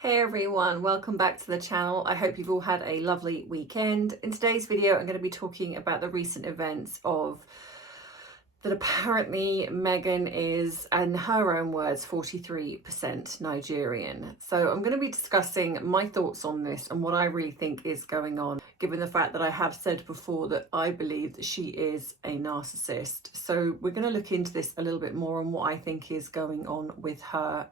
Hey everyone, welcome back to the channel. I hope you've all had a lovely weekend. In today's video, I'm going to be talking about the recent events of that apparently Meghan is, in her own words, 43% Nigerian. So I'm going to be discussing my thoughts on this and what I really think is going on, given the fact that I have said before that I believe that she is a narcissist. So we're going to look into this a little bit more and what I think is going on with her.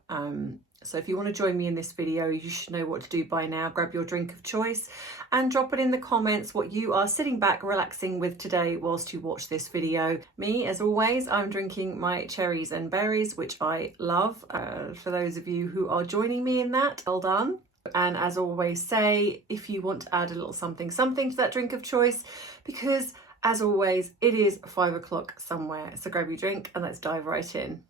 So if you want to join me in this video, you should know what to do by now. Grab your drink of choice and drop it in the comments what you are sitting back relaxing with today whilst you watch this video. Me, as always, I'm drinking my cherries and berries, which I love. For those of you who are joining me in that, well done. And as always say, if you want to add a little something to that drink of choice, because as always, it is 5 o'clock somewhere. So grab your drink and let's dive right in.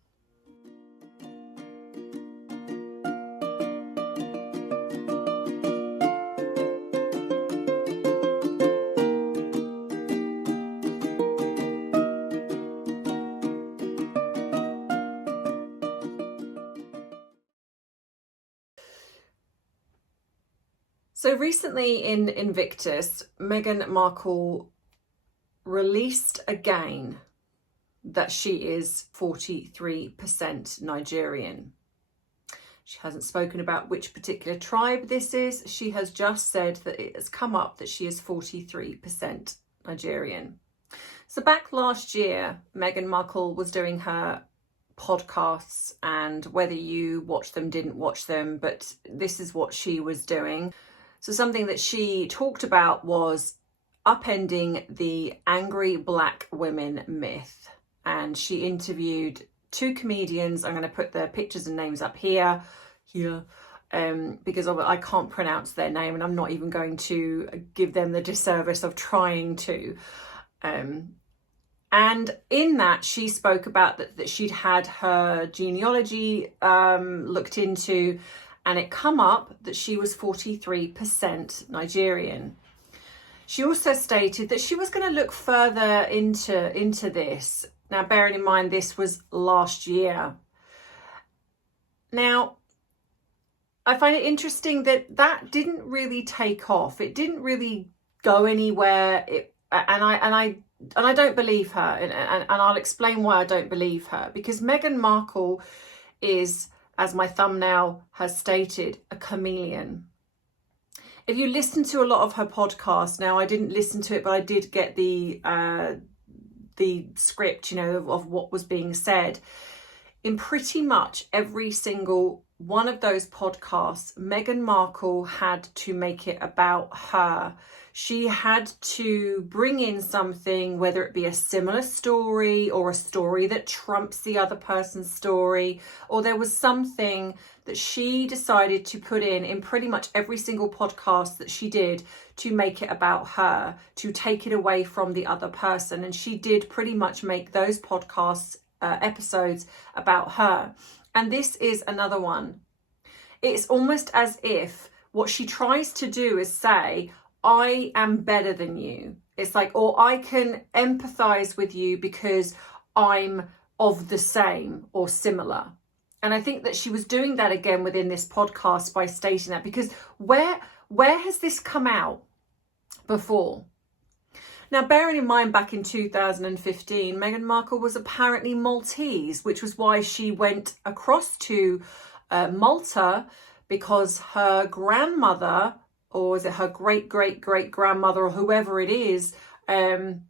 So recently in Invictus, Meghan Markle released again that she is 43% Nigerian. She hasn't spoken about which particular tribe this is. She has just said that it has come up that she is 43% Nigerian. So back last year, Meghan Markle was doing her podcasts, and whether you watched them, didn't watch them, but this is what she was doing. So something that she talked about was upending the angry black women myth. And she interviewed two comedians. I'm going to put their pictures and names up here, because I can't pronounce their name and I'm not even going to give them the disservice of trying to. And in that, she spoke about that she'd had her genealogy looked into, and it come up that she was 43% Nigerian. She also stated that she was going to look further into this. Now, bearing in mind, this was last year. Now, I find it interesting that didn't really take off. It didn't really go anywhere. And I don't believe her. And I'll explain why I don't believe her. Because Meghan Markle is, as my thumbnail has stated, a chameleon. If you listen to a lot of her podcasts, now I didn't listen to it, but I did get the script, of what was being said. In pretty much every single one of those podcasts, Meghan Markle had to make it about her. She had to bring in something, whether it be a similar story or a story that trumps the other person's story, or there was something that she decided to put in pretty much every single podcast that she did to make it about her, to take it away from the other person. And she did pretty much make those podcasts episodes about her. And this is another one. It's almost as if what she tries to do is say, I am better than you. It's like, or I can empathize with you because I'm of the same or similar. And I think that she was doing that again within this podcast by stating that, because where has this come out before? Now, bearing in mind, back in 2015, Meghan Markle was apparently Maltese, which was why she went across to Malta, because her grandmother, or is it her great-great-great-grandmother, or whoever it is, and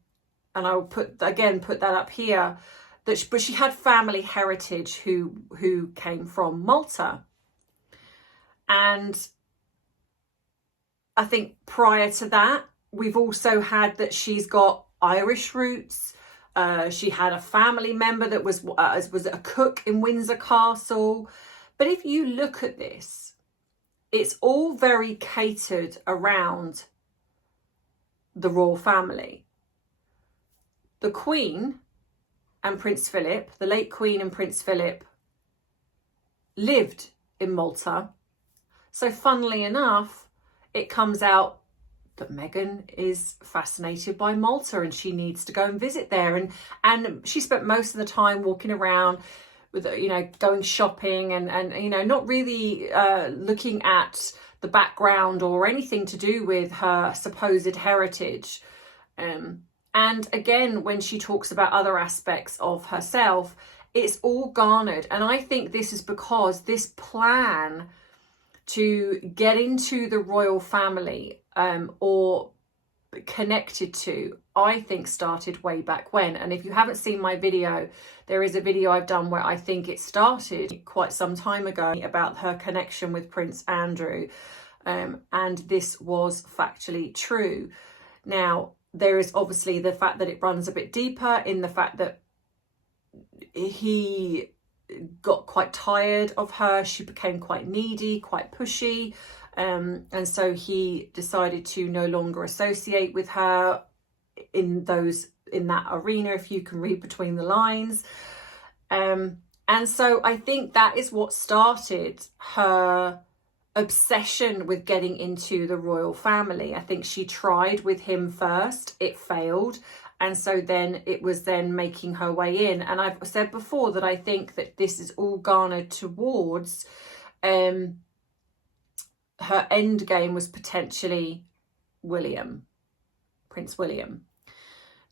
I'll put that up here, but she had family heritage who came from Malta. And I think prior to that, we've also had that she's got Irish roots. She had a family member that was a cook in Windsor Castle. But if you look at this, it's all very catered around the royal family. The Queen and Prince Philip, the late Queen and Prince Philip, lived in Malta. So funnily enough, it comes out that Meghan is fascinated by Malta and she needs to go and visit there. And she spent most of the time walking around with, you know, going shopping and you know, not really looking at the background or anything to do with her supposed heritage. And again, when she talks about other aspects of herself, it's all garnered. And I think this is because this plan to get into the royal family or connected to, I think started way back when. And if you haven't seen my video, there is a video I've done where I think it started quite some time ago about her connection with Prince Andrew, and this was factually true. Now, there is obviously the fact that it runs a bit deeper in the fact that he got quite tired of her. She became quite needy, quite pushy. And so he decided to no longer associate with her in that arena, if you can read between the lines. And so I think that is what started her obsession with getting into the royal family. I think she tried with him first, it failed. And so then it was then making her way in. And I've said before that I think that this is all garnered towards her end game was potentially Prince William.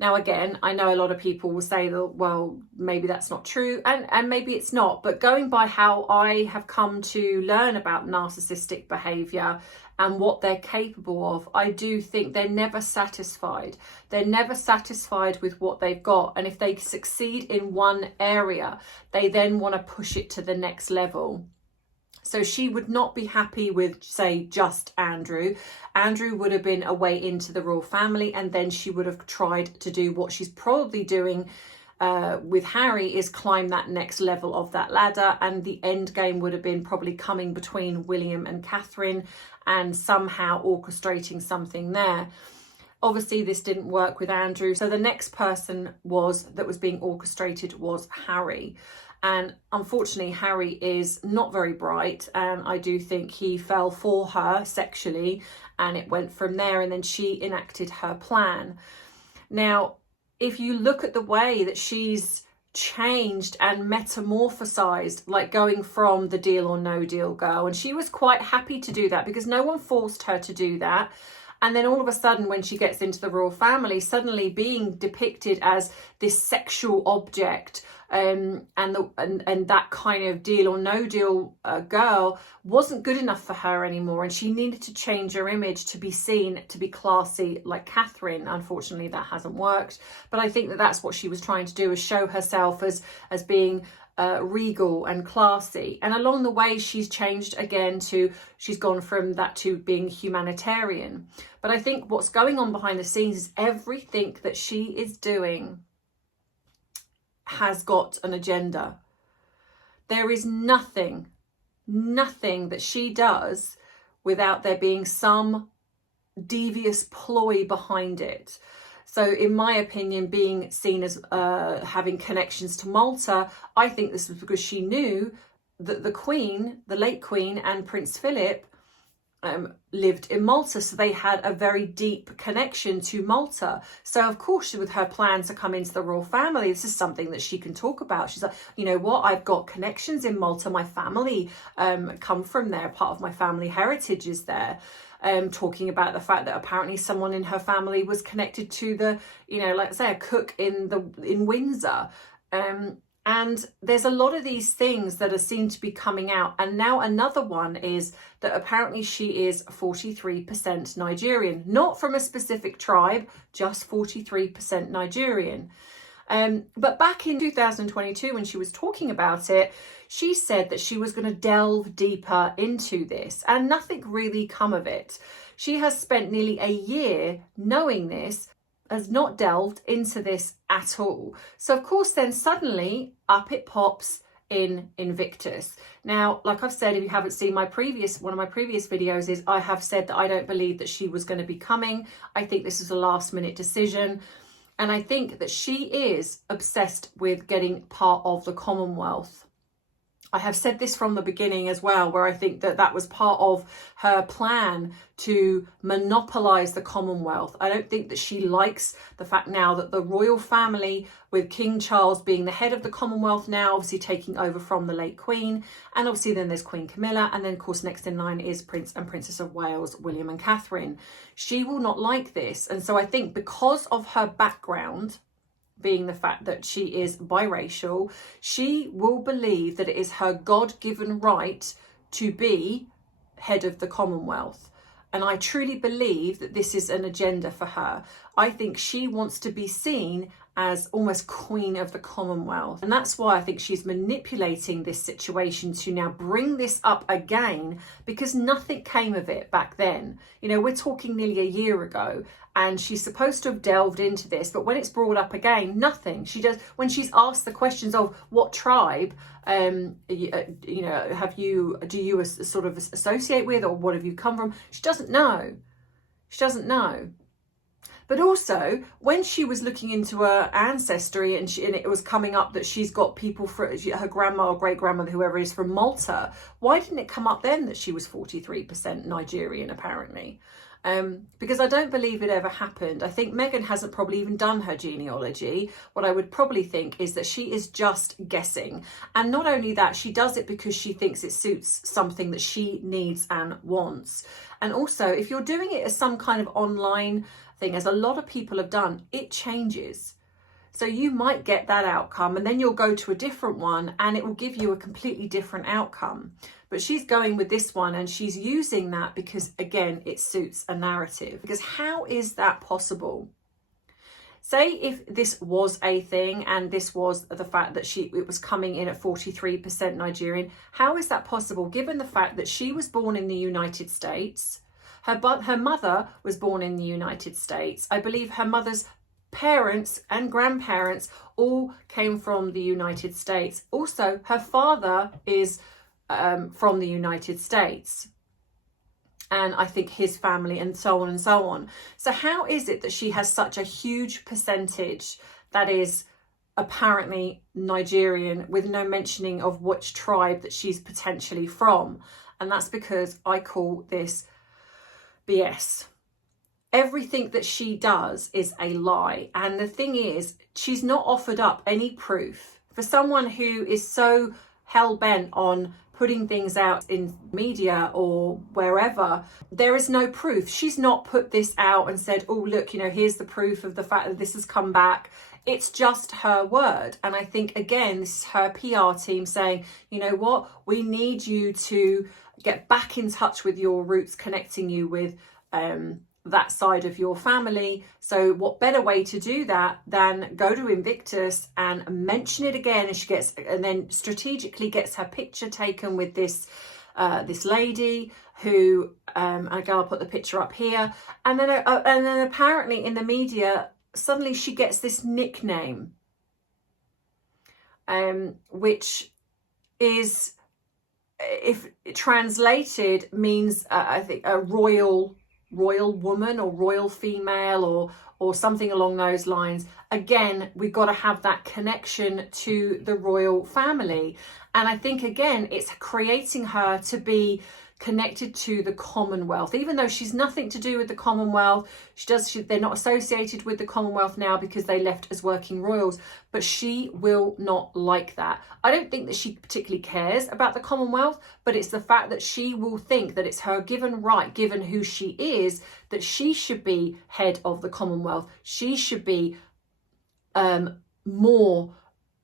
Now, again, I know a lot of people will say that, well, maybe that's not true, and maybe it's not. But going by how I have come to learn about narcissistic behaviour and what they're capable of, I do think they're never satisfied. They're never satisfied with what they've got. And if they succeed in one area, they then want to push it to the next level. So she would not be happy with, say, just Andrew. Andrew would have been a way into the royal family, and then she would have tried to do what she's probably doing with Harry, is climb that next level of that ladder. And the end game would have been probably coming between William and Catherine and somehow orchestrating something there. Obviously, this didn't work with Andrew. So the next person that was being orchestrated was Harry. And unfortunately, Harry is not very bright, and I do think he fell for her sexually, and it went from there, and then she enacted her plan. Now, if you look at the way that she's changed and metamorphosized, like going from the deal or no deal girl, and she was quite happy to do that because no one forced her to do that. And then all of a sudden, when she gets into the royal family, suddenly being depicted as this sexual object, and that kind of deal or no deal girl wasn't good enough for her anymore, and she needed to change her image to be seen to be classy like Catherine. Unfortunately, that hasn't worked, but I think that that's what she was trying to do, is show herself as being regal and classy. And along the way, she's changed again she's gone from that to being humanitarian. But I think what's going on behind the scenes is everything that she is doing has got an agenda. There is nothing that she does without there being some devious ploy behind it. So in my opinion, being seen as having connections to Malta, I think this was because she knew that the Queen, the late Queen, and Prince Philip lived in Malta. So they had a very deep connection to Malta. So of course, with her plan to come into the royal family, this is something that she can talk about. She's like, you know what, I've got connections in Malta. My family come from there. Part of my family heritage is there. Talking about the fact that apparently someone in her family was connected to the, you know, like say a cook in Windsor. And there's a lot of these things that are seen to be coming out. And now another one is that apparently she is 43% Nigerian, not from a specific tribe, just 43% Nigerian. But back in 2022, when she was talking about it, she said that she was going to delve deeper into this, and nothing really come of it. She has spent nearly a year knowing this, has not delved into this at all. So of course, then suddenly up it pops in Invictus. Now, like I've said, if you haven't seen one of my previous videos, is I have said that I don't believe that she was going to be coming. I think this is a last minute decision. And I think that she is obsessed with getting part of the Commonwealth. I have said this from the beginning as well, where I think that that was part of her plan to monopolize the Commonwealth. I don't think that she likes the fact now that the royal family, with King Charles being the head of the Commonwealth now, obviously taking over from the late Queen, and obviously then there's Queen Camilla, and then of course next in line is Prince and Princess of Wales, William and Catherine. She will not like this. And so I think because of her background, being the fact that she is biracial, she will believe that it is her God-given right to be head of the Commonwealth. And I truly believe that this is an agenda for her. I think she wants to be seen as almost queen of the Commonwealth. And that's why I think she's manipulating this situation to now bring this up again, because nothing came of it back then. You know, we're talking nearly a year ago, and she's supposed to have delved into this, but when it's brought up again, nothing. She does, when she's asked the questions of what tribe, you know, do you sort of associate with, or what have you come from? She doesn't know. She doesn't know. But also, when she was looking into her ancestry and it was coming up that she's got people, for her grandma or great-grandmother, whoever is from Malta, why didn't it come up then that she was 43% Nigerian, apparently? Because I don't believe it ever happened. I think Meghan hasn't probably even done her genealogy. What I would probably think is that she is just guessing. And not only that, she does it because she thinks it suits something that she needs and wants. And also, if you're doing it as some kind of online thing, as a lot of people have done, it changes. So you might get that outcome and then you'll go to a different one and it will give you a completely different outcome. But she's going with this one and she's using that because, again, it suits a narrative. Because how is that possible? Say if this was a thing and this was the fact that it was coming in at 43% Nigerian, how is that possible given the fact that she was born in the United States? Her mother was born in the United States. I believe her mother's parents and grandparents all came from the United States. Also, her father is from the United States. And I think his family and so on and so on. So how is it that she has such a huge percentage that is apparently Nigerian with no mentioning of which tribe that she's potentially from? And that's because I call this BS. Everything that she does is a lie. And the thing is, she's not offered up any proof. For someone who is so hell-bent on putting things out in media or wherever, there is no proof. She's not put this out and said, oh, look, you know, here's the proof of the fact that this has come back. It's just her word. And I think, again, this is her PR team saying, you know what, we need you to get back in touch with your roots, connecting you with that side of your family. So what better way to do that than go to Invictus and mention it again, and then strategically gets her picture taken with this lady who I'll put the picture up here, and then apparently in the media suddenly she gets this nickname, which is, if translated, means I think a royal woman or royal female or something along those lines. Again, we've got to have that connection to the royal family. And I think, again, it's creating her to be connected to the Commonwealth, even though she's nothing to do with the Commonwealth. They're not associated with the Commonwealth now because they left as working royals, but she will not like that. I don't think that she particularly cares about the Commonwealth, but it's the fact that she will think that it's her given right, given who she is, that she should be head of the Commonwealth. She should be more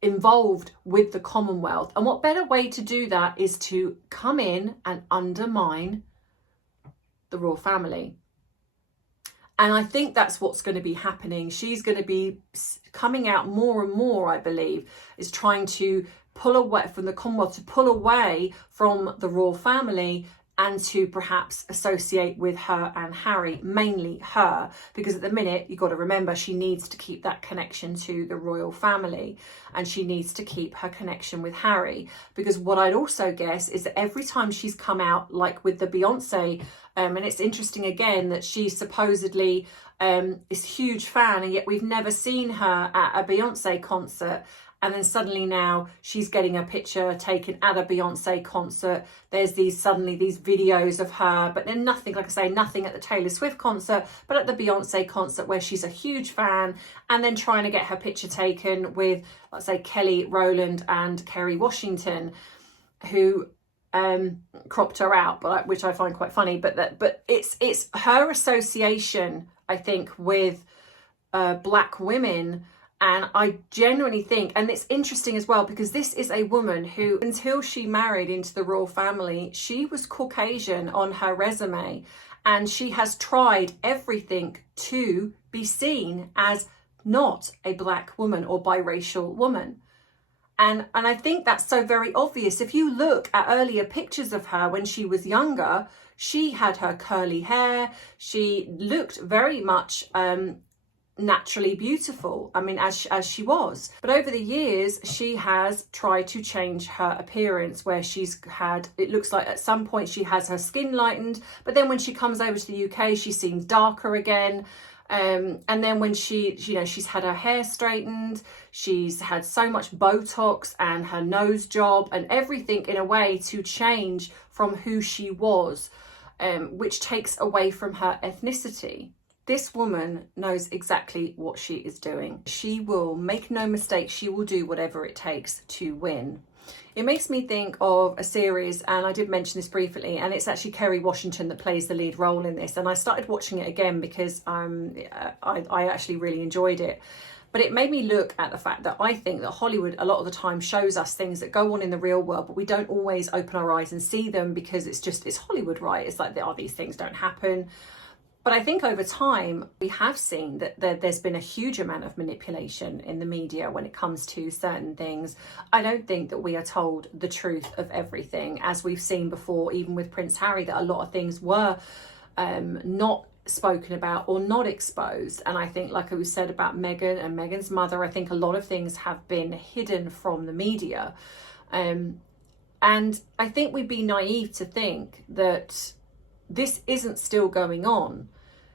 involved with the Commonwealth. And what better way to do that is to come in and undermine the royal family. And I think that's what's going to be happening. She's going to be coming out more and more, I believe, is trying to pull away from the Commonwealth, to pull away from the royal family and to perhaps associate with her and Harry, mainly her, because at the minute, you've got to remember, she needs to keep that connection to the royal family, and she needs to keep her connection with Harry. Because what I'd also guess is that every time she's come out, like with the Beyonce, and it's interesting again that she supposedly is a huge fan, and yet we've never seen her at a Beyonce concert. And then suddenly now she's getting a picture taken at a Beyonce concert. There's suddenly these videos of her, but then nothing, like I say, nothing at the Taylor Swift concert, but at the Beyonce concert where she's a huge fan, and then trying to get her picture taken with, let's say, Kelly Rowland and Kerry Washington, who cropped her out, but which I find quite funny. But it's her association, I think, with black women. And I genuinely think, and it's interesting as well, because this is a woman who, until she married into the royal family, she was Caucasian on her resume, and she has tried everything to be seen as not a black woman or biracial woman. And I think that's so very obvious. If you look at earlier pictures of her when she was younger, she had her curly hair. She looked very much naturally beautiful, I mean, as she was. But over the years, she has tried to change her appearance, where she's had, it looks like at some point she has her skin lightened, but then when she comes over to the UK, she seems darker again. And then when she's had her hair straightened, she's had so much Botox and her nose job and everything in a way to change from who she was, which takes away from her ethnicity. This woman knows exactly what she is doing. She will make no mistake. She will do whatever it takes to win. It makes me think of a series, and I did mention this briefly, and it's actually Kerry Washington that plays the lead role in this. And I started watching it again because I actually really enjoyed it. But it made me look at the fact that I think that Hollywood a lot of the time shows us things that go on in the real world, but we don't always open our eyes and see them because it's Hollywood, right? It's like, these things don't happen. But I think over time, we have seen that there's been a huge amount of manipulation in the media when it comes to certain things. I don't think that we are told the truth of everything, as we've seen before, even with Prince Harry, that a lot of things were not spoken about or not exposed. And I think, like we said about Meghan and Meghan's mother, I think a lot of things have been hidden from the media. And I think we'd be naive to think that this isn't still going on.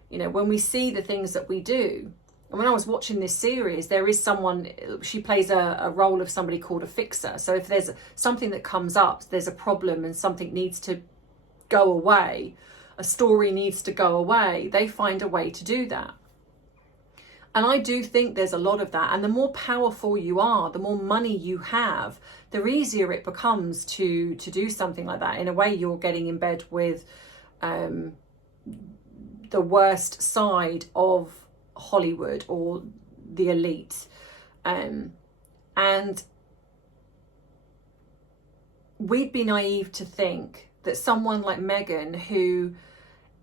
You know, when we see the things that we do. And when I was watching this series, there is someone, she plays a role of somebody called a fixer. So if there's something that comes up, there's a problem and something needs to go away, a story needs to go away, they find a way to do that. And I do think there's a lot of that. And the more powerful you are, the more money you have, the easier it becomes to do something like that. In a way, you're getting in bed with the worst side of Hollywood or the elite. And we'd be naive to think that someone like Meghan, who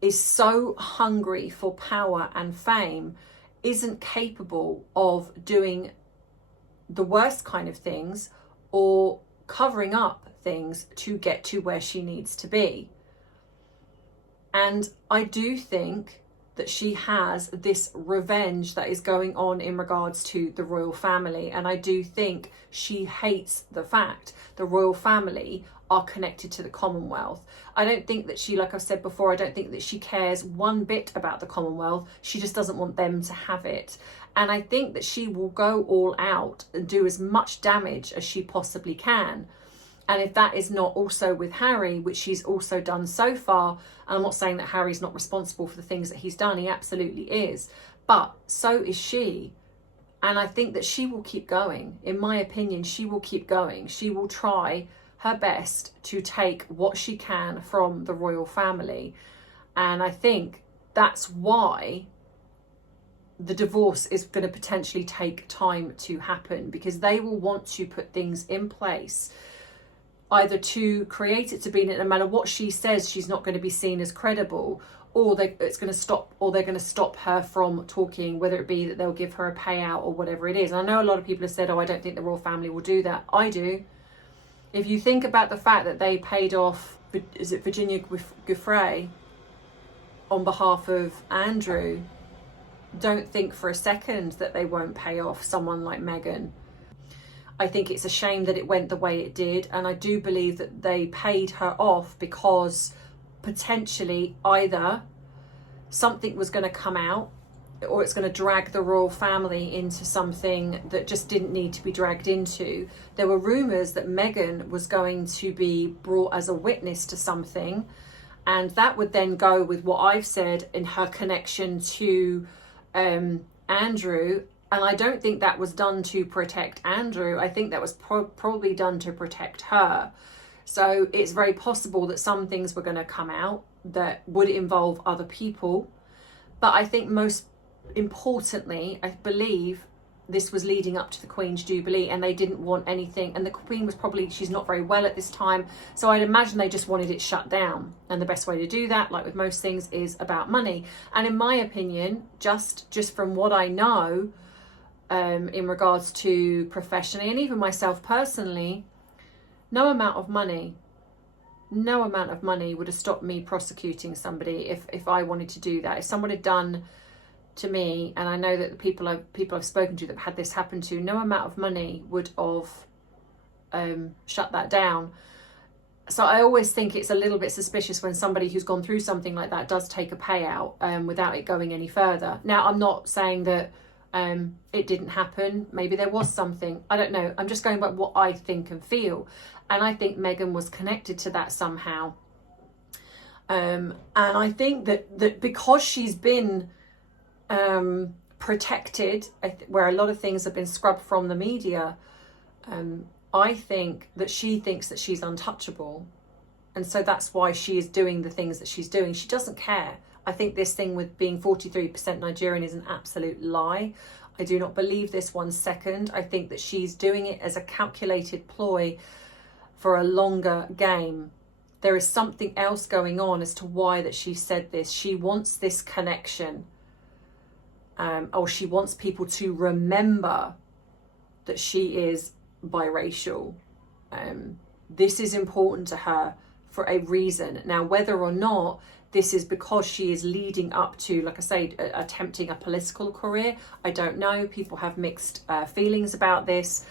is so hungry for power and fame, isn't capable of doing the worst kind of things or covering up things to get to where she needs to be. And I do think that she has this revenge that is going on in regards to the royal family. And I do think she hates the fact the royal family are connected to the Commonwealth. I don't think that she, like I've said before, I don't think that she cares one bit about the Commonwealth. She just doesn't want them to have it. And I think that she will go all out and do as much damage as she possibly can. And if that is not also with Harry, which she's also done so far, and I'm not saying that Harry's not responsible for the things that he's done, he absolutely is, but so is she. And I think that she will keep going. In my opinion, she will keep going. She will try her best to take what she can from the royal family. And I think that's why the divorce is going to potentially take time to happen, because they will want to put things in place either to create it to be, no matter what she says, she's not going to be seen as credible, or it's going to stop, or they're going to stop her from talking, whether it be that they'll give her a payout or whatever it is. And I know a lot of people have said, oh, I don't think the royal family will do that. I do. If you think about the fact that they paid off, is it Virginia Giuffre on behalf of Andrew, don't think for a second that they won't pay off someone like Meghan. I think it's a shame that it went the way it did, and I do believe that they paid her off because potentially either something was going to come out or it's going to drag the royal family into something that just didn't need to be dragged into. There were rumours that Meghan was going to be brought as a witness to something, and that would then go with what I've said in her connection to Andrew. And I don't think that was done to protect Andrew. I think that was probably done to protect her. So it's very possible that some things were going to come out that would involve other people. But I think most importantly, I believe this was leading up to the Queen's Jubilee, and they didn't want anything. And the Queen was probably, she's not very well at this time. So I'd imagine they just wanted it shut down. And the best way to do that, like with most things, is about money. And in my opinion, just from what I know, in regards to professionally and even myself personally, no amount of money would have stopped me prosecuting somebody if I wanted to do that. If someone had done to me, and I know that the people I've spoken to that had this happen to, no amount of money would have shut that down. So I always think it's a little bit suspicious when somebody who's gone through something like that does take a payout without it going any further. Now, I'm not saying that it didn't happen. Maybe there was something. I don't know. I'm just going by what I think and feel. And I think Meghan was connected to that somehow. And I think that because she's been protected, where a lot of things have been scrubbed from the media, I think that she thinks that she's untouchable. And so that's why she is doing the things that she's doing. She doesn't care. I think this thing with being 43% Nigerian is an absolute lie. I do not believe this 1 second. I think that she's doing it as a calculated ploy for a longer game. There is something else going on as to why that she said this. She wants this connection. Or she wants people to remember that she is biracial. This is important to her for a reason. Now, whether or not this is because she is leading up to, like I say, attempting a political career, I don't know. People have mixed feelings about this.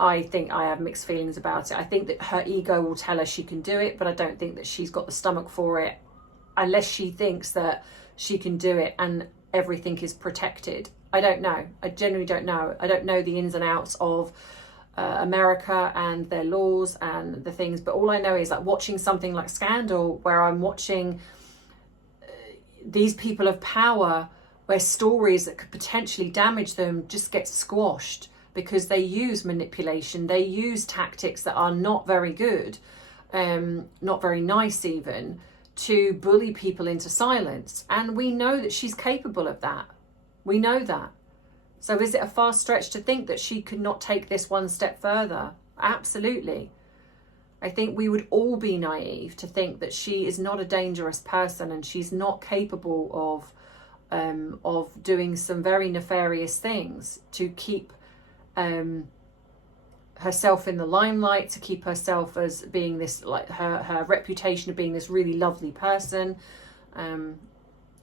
I think I have mixed feelings about it. I think that her ego will tell her she can do it, but I don't think that she's got the stomach for it, unless she thinks that she can do it and everything is protected. I don't know. I genuinely don't know. I don't know the ins and outs of America and their laws and the things, but all I know is like watching something like Scandal, where I'm watching these people of power, where stories that could potentially damage them just get squashed because they use manipulation, they use tactics that are not very good, not very nice even, to bully people into silence. And we know that she's capable of that. We know that. So is it a far stretch to think that she could not take this one step further? Absolutely. I think we would all be naive to think that she is not a dangerous person and she's not capable of doing some very nefarious things to keep herself in the limelight, to keep herself as being this, like her reputation of being this really lovely person.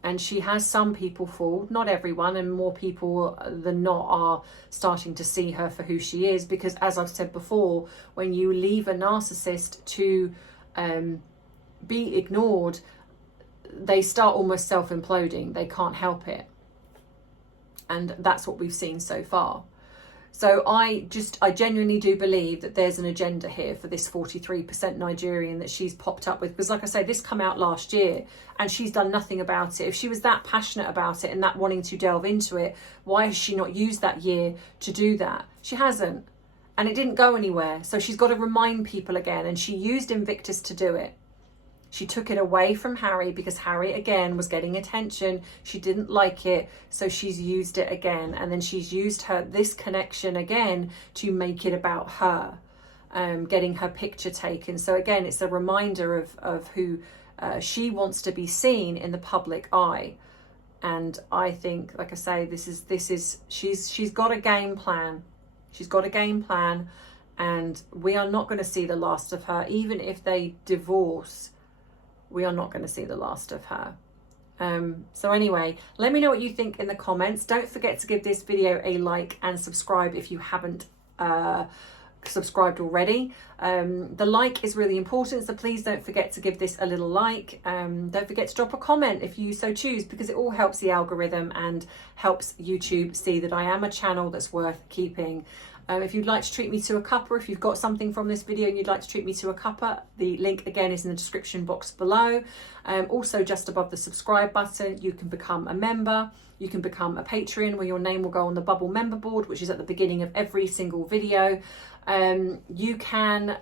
And she has some people fooled, not everyone, and more people than not are starting to see her for who she is. Because as I've said before, when you leave a narcissist to be ignored, they start almost self-imploding. They can't help it. And that's what we've seen so far. So I genuinely do believe that there's an agenda here for this 43% Nigerian that she's popped up with. Because like I say, this came out last year and she's done nothing about it. If she was that passionate about it and that wanting to delve into it, why has she not used that year to do that? She hasn't. And it didn't go anywhere. So she's got to remind people again. And she used Invictus to do it. She took it away from Harry because Harry, again, was getting attention. She didn't like it, so she's used it again. And then she's used this connection again to make it about her, getting her picture taken. So again, it's a reminder of who she wants to be seen in the public eye. And I think, like I say, she's got a game plan. She's got a game plan, and we are not going to see the last of her. Even if they divorce, we are not going to see the last of her. So anyway, let me know what you think in the comments. Don't forget to give this video a like and subscribe if you haven't subscribed already. The like is really important, so please don't forget to give this a little like. Don't forget to drop a comment if you so choose, because it all helps the algorithm and helps YouTube see that I am a channel that's worth keeping. If you'd like to treat me to a cuppa, if you've got something from this video and you'd like to treat me to a cuppa, the link again is in the description box below. Also just above the subscribe button, you can become a member. You can become a Patreon, where your name will go on the bubble member board, which is at the beginning of every single video. You can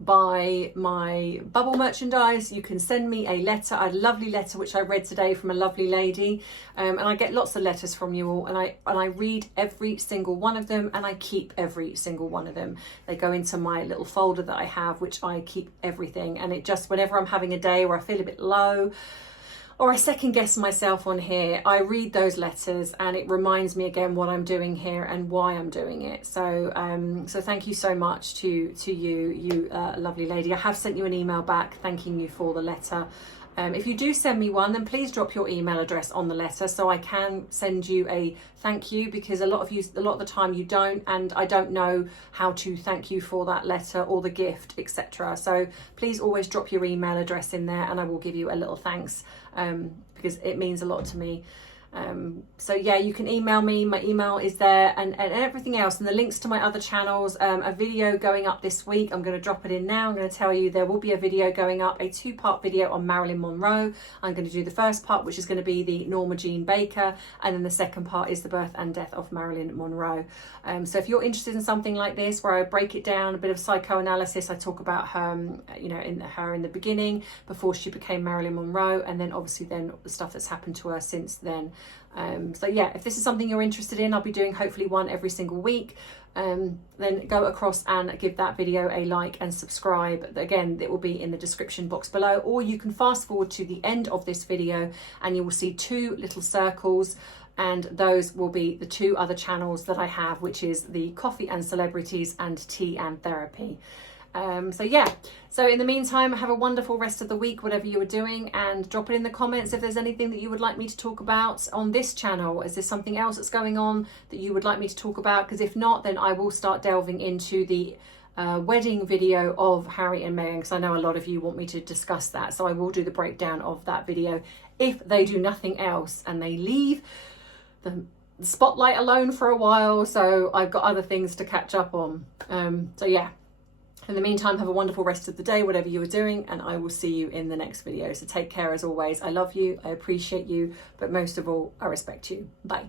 buy my bubble merchandise. You can send me a letter, a lovely letter which I read today from a lovely lady, and I get lots of letters from you all, and I read every single one of them, and I keep every single one of them. They go into my little folder that I have, which I keep everything, and it just, whenever I'm having a day where I feel a bit low, or I second guess myself on here, I read those letters and it reminds me again what I'm doing here and why I'm doing it. So so thank you so much to you lovely lady. I have sent you an email back thanking you for the letter. If you do send me one, then please drop your email address on the letter so I can send you a thank you, because a lot of the time you don't, and I don't know how to thank you for that letter or the gift, etc. So please always drop your email address in there and I will give you a little thanks, because it means a lot to me. So yeah, you can email me, my email is there, and everything else, and the links to my other channels. A video going up this week, I'm going to drop it in now. I'm going to tell you there will be a video going up, a 2-part video on Marilyn Monroe. I'm going to do the first part, which is going to be the Norma Jean Baker, and then the second part is the birth and death of Marilyn Monroe. So if you're interested in something like this, where I break it down, a bit of psychoanalysis, I talk about her, you know, in the beginning, before she became Marilyn Monroe, and then obviously then the stuff that's happened to her since then. So yeah, if this is something you're interested in, I'll be doing hopefully one every single week. Then go across and give that video a like and subscribe. Again, it will be in the description box below, or you can fast forward to the end of this video and you will see 2 little circles, and those will be the 2 other channels that I have, which is the Coffee and Celebrities and Tea and Therapy. So yeah, so in the meantime, have a wonderful rest of the week, whatever you are doing, and drop it in the comments if there's anything that you would like me to talk about on this channel. Is there something else that's going on that you would like me to talk about? Because if not, then I will start delving into the wedding video of Harry and Meghan, because I know a lot of you want me to discuss that. So I will do the breakdown of that video if they do nothing else and they leave the spotlight alone for a while. So I've got other things to catch up on. So yeah. In the meantime, have a wonderful rest of the day, whatever you are doing, and I will see you in the next video. So take care as always. I love you, I appreciate you, but most of all, I respect you. Bye.